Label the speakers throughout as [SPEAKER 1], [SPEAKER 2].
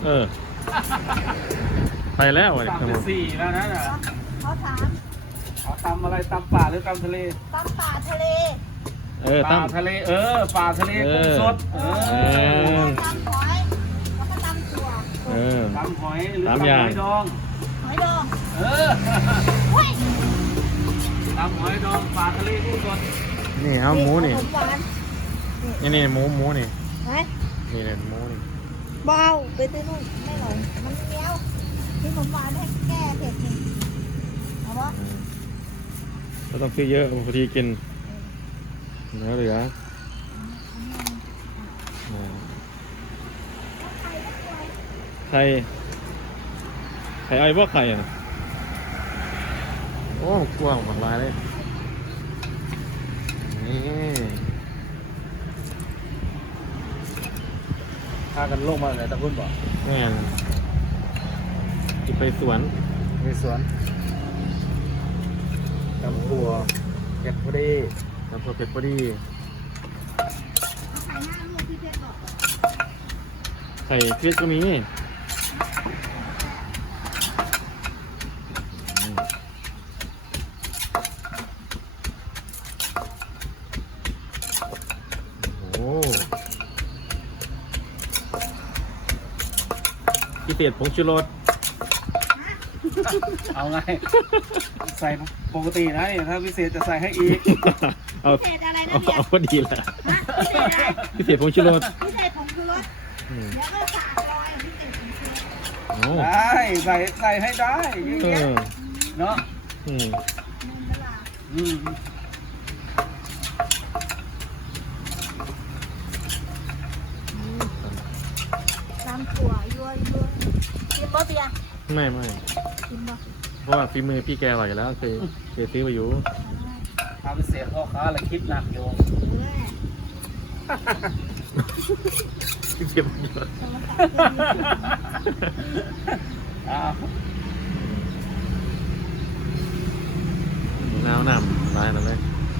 [SPEAKER 1] ไปแล้วไอ้
[SPEAKER 2] สาม
[SPEAKER 1] ขโม
[SPEAKER 2] เป็น
[SPEAKER 1] ย
[SPEAKER 2] สี่แล้วนะ
[SPEAKER 3] เขาถาม
[SPEAKER 2] เอาตำอะไรตำป่าหรือตำทะเล
[SPEAKER 3] ตำป่าทะเล
[SPEAKER 2] ป่าทะเลป่าทะเลกุ้งสด
[SPEAKER 3] ตำหอยแล้วก็ตำถั่ว
[SPEAKER 2] ตำหอยหรือตำหอยดอง
[SPEAKER 3] หอยดอง
[SPEAKER 2] เฮ้ยตำหอยดองป่าทะเลกุ้งสด
[SPEAKER 1] นี่เอาหมูนี่
[SPEAKER 3] ขนมหวาน
[SPEAKER 1] นี่หมูนี่
[SPEAKER 3] ไหน
[SPEAKER 1] นี่เลยหมูนี่
[SPEAKER 3] เบาไปตื้อนู่นไม่หรอกมันเนี้ยวที่ขนมหวานให้แก้เผ็ดนี่เอาปะ
[SPEAKER 1] ก็ต้องซื้อเยอะพอดีกินเหลือไข่ไอ้พวกไข่อ่ะโอ้กลัวหมดลายเลยนี่
[SPEAKER 2] พากันลงมาไหนตะพุ่นบอก
[SPEAKER 1] แม่จะไปสวน
[SPEAKER 2] ในสวนตำถั่วเก็บพอดี
[SPEAKER 1] แล้วพอเผ็ดพอดี
[SPEAKER 3] ไข่หน้าลูกที่เพชรบอก
[SPEAKER 1] ไข่เพี้ยก็มีโอ้พิเศษผงชูรส
[SPEAKER 2] เอาไงใส่ปกตินะนี่ถ้าพิเศษจะใส่ให้อีก
[SPEAKER 1] เอา
[SPEAKER 3] พิเศษอะไรนะ
[SPEAKER 1] เอา
[SPEAKER 3] เนี่ย
[SPEAKER 1] เอาพอดีแหละ
[SPEAKER 3] พิเศษอะไร
[SPEAKER 1] พิเศษผงชูรส
[SPEAKER 3] พิเศษผงชูรส
[SPEAKER 1] อืม
[SPEAKER 3] เดี๋ยวก็ฝากรอยพิเศษผงชูรส
[SPEAKER 1] โอ้
[SPEAKER 2] ได้ใส่ให้ได้เยอะ
[SPEAKER 1] เอ
[SPEAKER 2] แยะ
[SPEAKER 1] อ
[SPEAKER 2] เนาะ
[SPEAKER 1] อืม
[SPEAKER 3] เงินตลาด
[SPEAKER 2] อืม
[SPEAKER 3] ตำถั่วยั่วกินบ่เบียร์
[SPEAKER 1] ไม่
[SPEAKER 3] กินบ่
[SPEAKER 1] เพราะว่าฝีมือพี่แกอร่อยอยู่แล้วเคยซื้อมาอยู่
[SPEAKER 2] ทำเสียพ่อค้าละคิดหนักอยู่
[SPEAKER 1] เสียบอยู่
[SPEAKER 2] อ้าว
[SPEAKER 1] น้ำลายแล้วไหม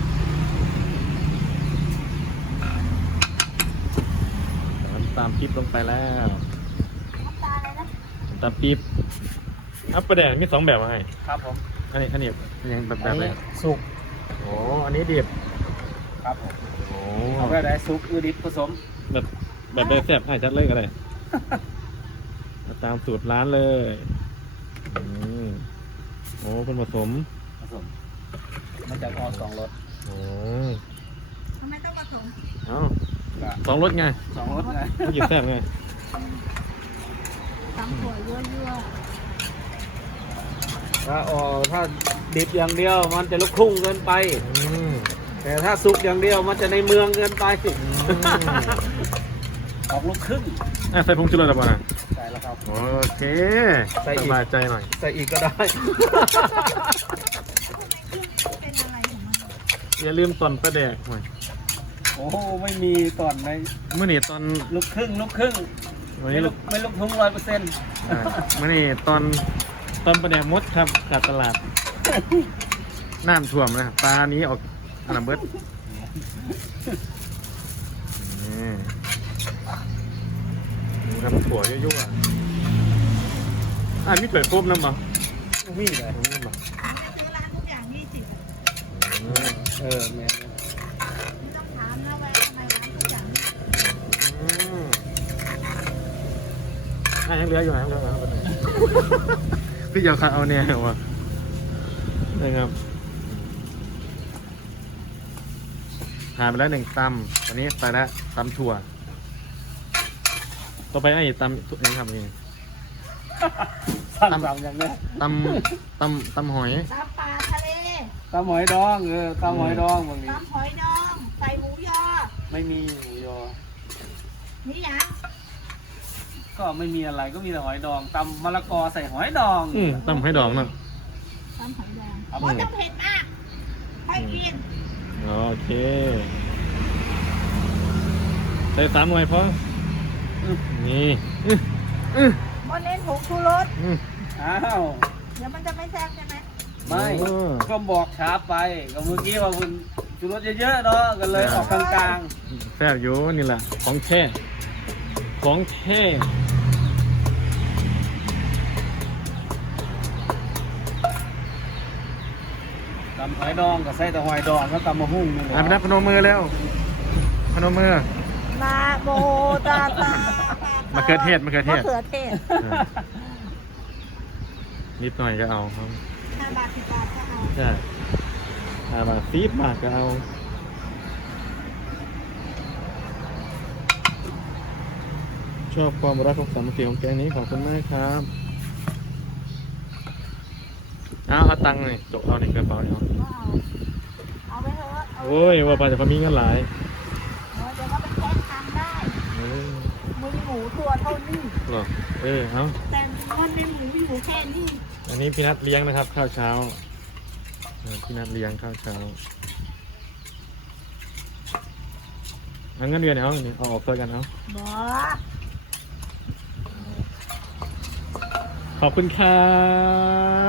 [SPEAKER 1] ตามปิ๊บลงไปแล้ว
[SPEAKER 3] น้ำตาอะไรนะ
[SPEAKER 1] ตามปิ๊บอัปเปอร์แดงมี2แบบมาให้
[SPEAKER 2] ครับผม
[SPEAKER 1] อันนี้ยังแบบเลย
[SPEAKER 2] สุก
[SPEAKER 1] โอ้อันนี้ดิบ
[SPEAKER 2] ครับผม
[SPEAKER 1] โอ้
[SPEAKER 2] เอาไปได้สุกอือดิบผสม
[SPEAKER 1] แบบแซ่บให้จัดเลยก็ได้ตามสูตรร้านเลยโอ้เป็นผสม
[SPEAKER 2] ผสมมันจะออก2 รส
[SPEAKER 1] โอ้
[SPEAKER 3] ทำไมต้องผสม
[SPEAKER 1] เอ้า2 รสไง
[SPEAKER 2] 2 รสไง
[SPEAKER 1] ไม่หยิบแซ่บไง
[SPEAKER 3] ตำถั่วยั่ว
[SPEAKER 2] ถ้าดิบอย่างเดียวมันจะลุกทุ่งเกินไป แต่ถ้าสุกอย่างเดียวมันจะในเมืองเกินไปออกลูกครึ่ง
[SPEAKER 1] ใส่ผงชูรสแล้วป่ะ
[SPEAKER 2] ใช่แล้วครับ
[SPEAKER 1] โอเค
[SPEAKER 2] ใส่อีก
[SPEAKER 1] สบายใจหน่อย
[SPEAKER 2] ใส่อีกก็ได้
[SPEAKER 3] เป็นอะไรของมัน
[SPEAKER 1] อย่าลืมตอนประแดกหน่อย
[SPEAKER 2] โอ้ไม่มีตอนใน
[SPEAKER 1] เมื่อนี่ตอน
[SPEAKER 2] ลูกครึ่ง
[SPEAKER 1] วันนี้
[SPEAKER 2] ไม่ลุกทุ่ง100%
[SPEAKER 1] เมื่อนี่ตอนประแดกมดครับขาดตลาดน้ำท่วมนะปลานี้ออกอันดับเบิดนี่หมูทำถั่วยั่วๆมีถั่วโคบน้ำมั้ง
[SPEAKER 2] มีเลย
[SPEAKER 1] น้ำมั้ง
[SPEAKER 3] ซื้อร้านทุกอย่าง20
[SPEAKER 2] แม่
[SPEAKER 3] ไม่ต้องถามนะว่าทำไมร้านทุกอย่าง
[SPEAKER 1] ยังเหลืออยู่นะพี่อยากเอาเนี่ยว่ะนะครับหาไปแล้ว1 ตำวันนี้ไปแล้วตำถั่วต่อไปไอ้ตำเองทำเอง
[SPEAKER 2] สั่งอย่างนี้
[SPEAKER 1] ตำหอย
[SPEAKER 3] ตำปลาทะเล
[SPEAKER 2] ตำหอยดองตำหอยดองบางที
[SPEAKER 3] ตำหอยดองใส่หมูยอ
[SPEAKER 2] ไม่มีหมูยอ
[SPEAKER 3] นี่ยัง
[SPEAKER 2] ก็ไม่มีอะไรก็มีแต่หอยดองตำมะละกอใส่หอยดอง
[SPEAKER 1] ตำให้ดองเนาะ
[SPEAKER 3] ตำหอยดอง
[SPEAKER 2] ครับ
[SPEAKER 3] โอ้จะเผ็ดมากให้กิน
[SPEAKER 1] โอเคใส่3 หน่วยพอนี่
[SPEAKER 3] มันเน้นผงชูรส
[SPEAKER 2] อ้าว
[SPEAKER 3] เดี๋ยวมันจะไม่แซ่บใช่ไหม
[SPEAKER 2] ไม่ก็บอกช้าไปก็เมื่อกี้ว่าคุณชูรสเยอะๆเนาะก็เลยออกกลาง
[SPEAKER 1] แซ่บอยู่นี่แหละของแท้
[SPEAKER 2] ำหอยดองกับไส้แต่หอยดองแล้วตำมะฮุ่งนี่แหละ
[SPEAKER 1] อ่ะไปนับพนมมือแล้วพนมมือ
[SPEAKER 3] นะโมตัสสะ
[SPEAKER 1] มะเขือเทศมะเขือเทศ
[SPEAKER 3] มะเขือเทศ
[SPEAKER 1] นิดหน่อยก็เอาครับ
[SPEAKER 3] 5 บาท 10 บาทก็เอา
[SPEAKER 1] ใช่บาท10 บาทก็เอาชอบความรักของสามัคคีของแกงนี้ขอบคุณมากครับเอาตังค์หน่อยจกเอาในกระเป๋าเนี่ย
[SPEAKER 3] ก็เอาไปเถอะเอา
[SPEAKER 1] โอ้ยว่าไปจะพอมีเงินหลาย
[SPEAKER 3] เดี๋ยวก็ไปแจ้งทางได้
[SPEAKER 1] เออ
[SPEAKER 3] มือหมูตัวเท่านี้
[SPEAKER 1] หรอเอา
[SPEAKER 3] แต่มันเป็นหมูอยู่แค่นี้
[SPEAKER 1] อันนี้พี่นัดเลี้ยงนะครับข้าวเช้าพี่นัดเลี้ยงข้าวเช้าเอาเงินเดือนเอาเอาออกตัวกันเอา
[SPEAKER 3] บ่
[SPEAKER 1] ขอบคุณครับ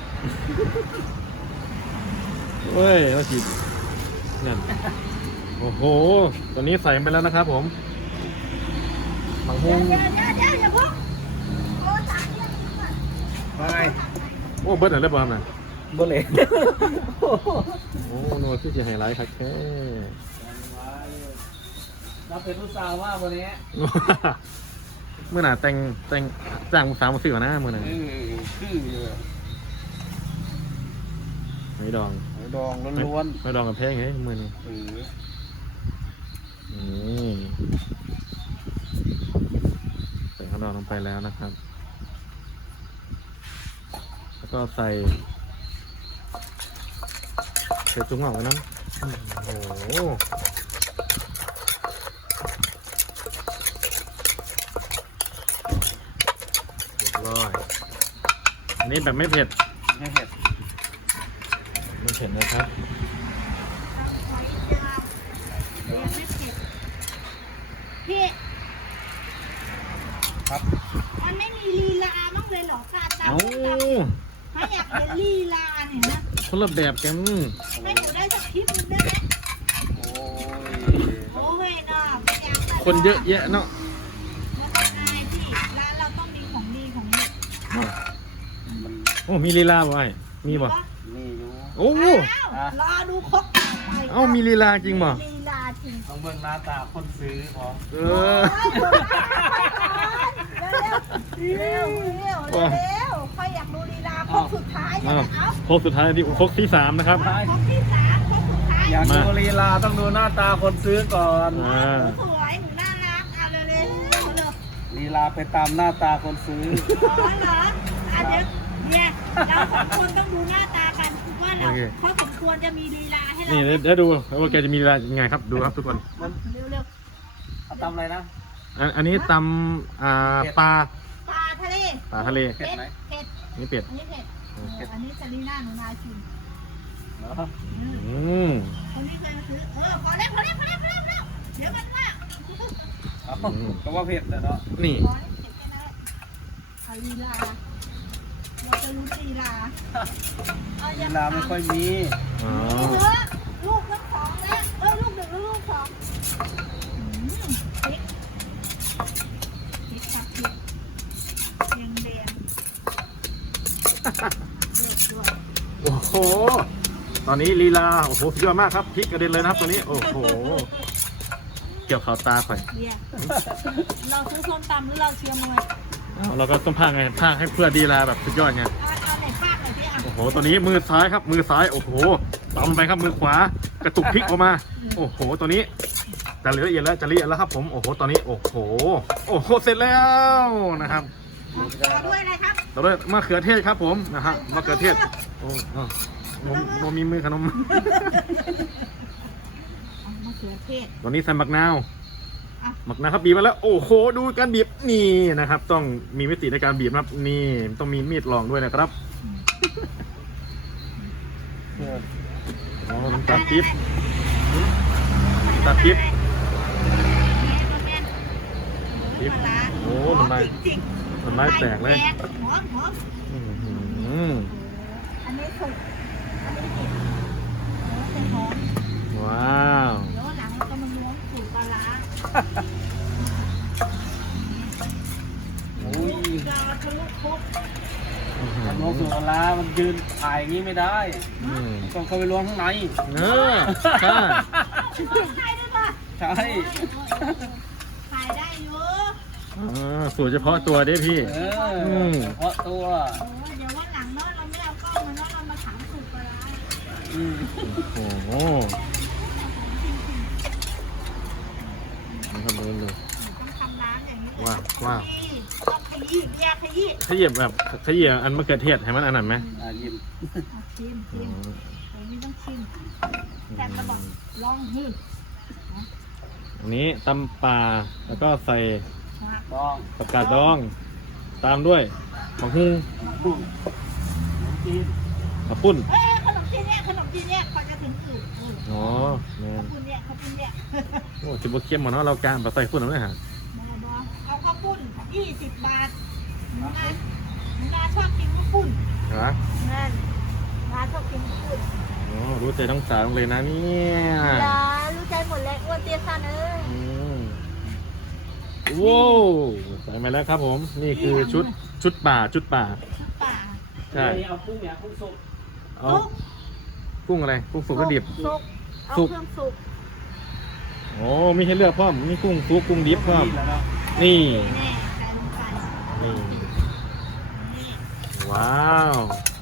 [SPEAKER 1] เว้ยเราจีบนั่นโอ้โหตอนนี้ใส่ไปแล้วนะครับผมบางฮง
[SPEAKER 3] เดี๋ยวอย่าพุ่งโอ้ตายแล้ว
[SPEAKER 2] ไป
[SPEAKER 1] โอ้เบิร์ดอะไรบ้างน่ะ
[SPEAKER 2] บ่เลย
[SPEAKER 1] โอ้โน่ที่จะไฮไลท์ครับแค่
[SPEAKER 2] เราเป็นผู้สาวว่าวันนี้
[SPEAKER 1] เมื่อหน่ะแต่งจ้างผู้สาวมาซื้อก่อนนะเมื่อหน่ะ
[SPEAKER 2] คืออยู่
[SPEAKER 1] หอยดอง
[SPEAKER 2] หอยดองล้วน
[SPEAKER 1] หอยดองกับแพงไงมือนี่
[SPEAKER 2] ๆ
[SPEAKER 1] นี่ใส่ข้าวดองลงไปแล้วนะครับ แล้วก็ใส่จุ้งออกไว้น้ำโอ้โหเรียบร้อยอันนี้แบบไม่เผ็ด
[SPEAKER 2] ไม่เผ็ด
[SPEAKER 1] ไม่เผ็ดนะครับ
[SPEAKER 3] พี่
[SPEAKER 2] ครับ
[SPEAKER 3] มันไม่มีลีลาบ้างเลยเหรอการตาม
[SPEAKER 1] เอ้า
[SPEAKER 3] ถ้าอยากเป็นลีลาเนี่ยนะ
[SPEAKER 1] คนละแบบกัน
[SPEAKER 3] ให้หนูได้สักคลิปนึงได้ไหม
[SPEAKER 2] โอ้ย
[SPEAKER 3] โอ้ยน่ะไม่อยากตัด
[SPEAKER 1] คนเยอะแยะเนาะ
[SPEAKER 3] แล้วก็อายพี่ร้านเราต้องมีของดีของเด็ด
[SPEAKER 2] มัน
[SPEAKER 1] โอ้มีลีลาบ่ไอ้มีบ่
[SPEAKER 2] นี่อยู่
[SPEAKER 1] โอ้
[SPEAKER 3] อ้าวรอดูครกต่อไป
[SPEAKER 1] เอ้ามีลีลาจริงบ่
[SPEAKER 3] ลีลาจริง
[SPEAKER 2] ต้องเบิ่งหน้าตาคนซื้อพอ
[SPEAKER 1] เอ
[SPEAKER 3] โอ้
[SPEAKER 1] อย
[SPEAKER 3] เร็วเร็วเร็วเร็วค่อยอยากดูลีลาครกสุดท้ายเนี่ยเอา
[SPEAKER 1] โค้งสุดท้ายที่โค้งที่ 3นะครับ
[SPEAKER 3] ครกที่ 3ครกสุดท้าย
[SPEAKER 2] อยากดูลีลาต้องดูหน้าตาคนซื้อก่อน
[SPEAKER 1] อ่า
[SPEAKER 3] หนูสวยหนูน่ารักเอาเร็วเร็วเร็วเร็ว
[SPEAKER 2] ลีลาไปตามหน้าตาคนซื้อ
[SPEAKER 3] อ๋อเหรออ่ะเดี๋ยวเนี่ยเราสองคนต้องดูหน้าตากันว่าเราเขาสมควรจะมีลีลาให้เรา
[SPEAKER 1] นี่
[SPEAKER 3] ไหม
[SPEAKER 1] เดี๋ยวดูว่าแกจะมีลีลายังไงครับดูครับทุกคน
[SPEAKER 3] เร็วเร็ว
[SPEAKER 2] เอาตำอะไรนะ
[SPEAKER 1] อันนี้ตำปลา
[SPEAKER 3] ปลาทะเล
[SPEAKER 1] ทะเล
[SPEAKER 2] เผ็ดไหม
[SPEAKER 3] เผ็ด
[SPEAKER 1] นี่เป็ด
[SPEAKER 3] อันนี้เผ็ดอันนี้ซาลีน่าหนูนาชิม
[SPEAKER 2] เหรอ
[SPEAKER 1] อืม
[SPEAKER 3] คนที่เคยมาซื้อพอแล้วพอแล้วพอแล้วพอแล้วเดี๋ยวมันมาก
[SPEAKER 2] เอาก็ว่าเผ็ดแต่เนาะ
[SPEAKER 1] นี่
[SPEAKER 3] พอแล้วเผ็ดแค่นั้นเอาลีลาเราจะรู้ลีลาเอา
[SPEAKER 2] ลี
[SPEAKER 3] อย่าง
[SPEAKER 2] ลาไม่ค่อยมี
[SPEAKER 1] อ๋อ
[SPEAKER 3] นี่เถอะลูกทั้งสองแล้วลูกหนึ่งแล้วลูกสองพริกพริกครับพริกแดงด้วย
[SPEAKER 1] โอ้โหตอนนี้ลีลาโอ้โหสุดยอดมากครับพลิกกระเด็นเลยนะครับตัวนี้โอ้โหเกี่ยวข่าวตาข่อย
[SPEAKER 3] เนี่ยเราซื้อส้มตำหรือเราเชียร์มวย
[SPEAKER 1] เราก็ต้องพากไงพากให้เพื่อดีลาแบบสุดยอดไง
[SPEAKER 3] เอาไหนฟาดหน่อยพี่อ่ะ
[SPEAKER 1] โอ้โหตอนนี้มือซ้ายครับมือซ้ายโอ้โหตำไปครับมือขวากระตุกพลิกออกมาโอ้โหตัวนี้จะละเอียดแล้วจะละเอียดแล้วครับผมโอ้โหตอนนี้โอ้โหโอ้โหเสร็จแล้วนะครับ
[SPEAKER 3] ต่อด้วยอะไรครับ
[SPEAKER 1] ต่อด้วยมะเขือเทศครับผมนะฮะมะเขือเทศโอ้โมมีมือขนม
[SPEAKER 3] มะเขือเทศ
[SPEAKER 1] ตอนนี้ใส่หมักนาวหมักนาวครับบีบมาแล้วโอ้โหดูการบีบนี่นะครับ ต้องมีมิติในการบีบนะครับนี่ต้องมีมีดรองด้วยนะครับอ๋อน้ำตาลปิ๊บน้ำตาลปิ๊บปิ๊บโอ้น้ำลายน้ำลายแตกเลย
[SPEAKER 3] หัว
[SPEAKER 1] อื้อหือ
[SPEAKER 3] อันนี้สุกอันนี้ดิบเป็นหอม
[SPEAKER 1] ว้าว
[SPEAKER 3] เดี๋ยวหลังเราจะมาม้วนสูตรปลาร้า
[SPEAKER 2] โอ้ย
[SPEAKER 3] เราทะลุคุก
[SPEAKER 1] อื้อหื
[SPEAKER 2] ทำลงสู่เวลามันยืนถ่ายอย่างนี้ไม่ได้
[SPEAKER 1] อืม
[SPEAKER 2] ต้องเข้าไปล้วงข้างใน
[SPEAKER 1] เออใช่
[SPEAKER 3] ใช่ได้ปะ
[SPEAKER 2] ใช่
[SPEAKER 3] ขายได้อยู่
[SPEAKER 1] สูตรเฉพาะตัวเด้พี่
[SPEAKER 2] เออเฉพาะตัว
[SPEAKER 3] โอ้เดี๋ยววันหลังเนาะเราไม่เอากล้องมาเนาะเรามาถามสูตรปลาร้า
[SPEAKER 2] อืม
[SPEAKER 1] โอ้โหนี่ครับดูดู
[SPEAKER 3] ต้องทำร้านอย่างนี้
[SPEAKER 1] ว้าวว้าว
[SPEAKER 3] ต้องขยี้แยกขยี้
[SPEAKER 1] ขยีบแบบขยีบอันมะเขือเทศให้มันอันนั้นไหม
[SPEAKER 2] ยิ้ม
[SPEAKER 3] ชิมชิมโอ้ไม่ต้องชิมแต่กระบอกลองหื้อ
[SPEAKER 1] อันนี้ตำปลาแล้วก็ใส่
[SPEAKER 2] บ้อง
[SPEAKER 1] ผักกาดดอง ตามด้วยมะฮุ่ง
[SPEAKER 2] ปุ้งน้ำจีน
[SPEAKER 1] มะปุ้น
[SPEAKER 3] เอ้ยขนมจีนเนี่ยขนมจีนเนี่ยก่อนจะถึงอื่น
[SPEAKER 1] อ๋อแม่
[SPEAKER 3] ขอบคุณเนี่ยขอบคุณเนี่ย
[SPEAKER 1] โอ้จิบเข้มหมดเนาะเราการปลาใส่ปุ้นเอาไหมฮะ
[SPEAKER 3] เอาข้าวปุ้น20 บาทหนูนาชอบกินข้าวปุ้น
[SPEAKER 1] เหรอ
[SPEAKER 3] นั่นนาชอบกินข้าวปุ้น
[SPEAKER 1] โอ้รู้ใจต้องสาวเลยนะเนี่ย
[SPEAKER 3] ลารู้ใจหมดเลยอ้วนเตี้ยสั้นเอ้ย
[SPEAKER 1] อืมว้าวใส่มาแล้วครับผม นี่คือชุดป่า
[SPEAKER 3] ป่า
[SPEAKER 1] ใช่
[SPEAKER 2] เอาปุ้งเนี่ยปุ้งสุก
[SPEAKER 1] เอากุ้งอะไรกุ้งสุกแล้วดิบ
[SPEAKER 3] สุกเอา
[SPEAKER 1] สุก
[SPEAKER 3] เครื่องสุก
[SPEAKER 1] โอ้มีให้เลือกพร้อมมีกุ้งสุกกุ้งดิบพร้อม
[SPEAKER 2] แล้วเนาะ
[SPEAKER 1] นี่
[SPEAKER 3] แน่ใส่ลงไป
[SPEAKER 1] นี่
[SPEAKER 3] นี่
[SPEAKER 1] ว้าว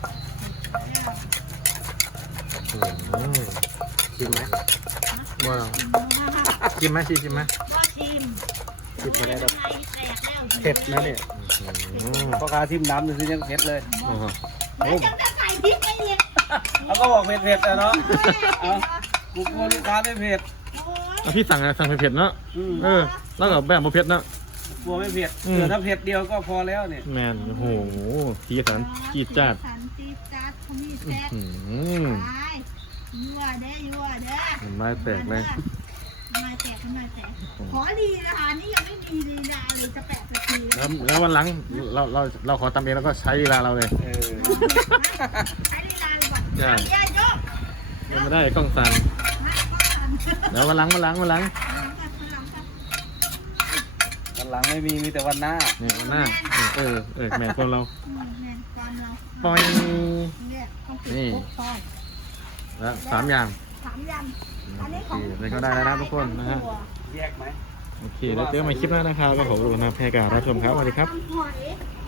[SPEAKER 1] โอ้โหชิมไหมว้าวชิมไหมชิมไหม
[SPEAKER 3] ว่าชิม
[SPEAKER 2] คิดมาได้แล้ว
[SPEAKER 3] ไงแตกแล้ว
[SPEAKER 2] เผ็ดนะเนี่ย
[SPEAKER 1] อืม
[SPEAKER 2] พ่อค้าทิมน้ำดูสิยังเผ็ดเลย
[SPEAKER 1] โอ้โห
[SPEAKER 3] เดี๋ยวจะใส่พริกไอ้เนี่ย
[SPEAKER 2] เขาก็บอกเผ็ดๆอะเนาะเอาบุกโกลูกค้าไม่เผ็ด
[SPEAKER 3] โอ้ย
[SPEAKER 1] เอาพี่สั่งอะไรสั่งเผ็ดๆเนาะ
[SPEAKER 2] อืม
[SPEAKER 1] เออ แล้วก็แบบบ่เผ็ดเนาะ
[SPEAKER 2] กลัวไม่เผ็ด
[SPEAKER 1] อืม
[SPEAKER 2] เดี๋ยวถ้าเผ็ดเดียวก็พอแล้วเนี่ย
[SPEAKER 1] แมนโอ้โหสีสันจีดจ้าด
[SPEAKER 3] สันจีดจัดเขามีแซ่บ
[SPEAKER 1] อืม
[SPEAKER 3] ไปยั่วเด้อยั่วเด้อ
[SPEAKER 1] น้ำลายแตกเลย
[SPEAKER 3] น้ำลายแตกน้ำลายแตกขอดีนะคะนี่ยังไม่มีลีลาเลยจะ8 นาที
[SPEAKER 1] แล้ววันหลังเราขอตำเองแล้วก็ใช้เวลาเราเลย
[SPEAKER 2] เออ
[SPEAKER 3] ใช้ลีลาเลยก่อน
[SPEAKER 1] ใช่
[SPEAKER 3] อย่ายก
[SPEAKER 1] ยังไม่ได้กล้องสั่ง
[SPEAKER 3] มาก็สั่น
[SPEAKER 1] เดี๋ยววันหลัง
[SPEAKER 3] หลังกัน
[SPEAKER 2] วันหลังไม่มีแต่วันหน้า
[SPEAKER 1] เนี่ยวันหน้าแม่คนเรา
[SPEAKER 3] แม่ตอนเรา
[SPEAKER 1] ปล่อย
[SPEAKER 3] เนี่ยต้องปิด
[SPEAKER 1] นี่
[SPEAKER 3] ปุ๊บซอย
[SPEAKER 1] แล้ว3 อย่าง
[SPEAKER 3] 3 ยำอันนี้ของ
[SPEAKER 1] โอเคนี่ก็ได้แล้วนะทุกคนนะฮะ
[SPEAKER 2] แยกไหม
[SPEAKER 1] โอเคแล้วเจอกันใหม่คลิปหน้านะครับก็ขอบคุณนะแพรการรับชมครับสวัสดีครับ
[SPEAKER 3] ตำหอย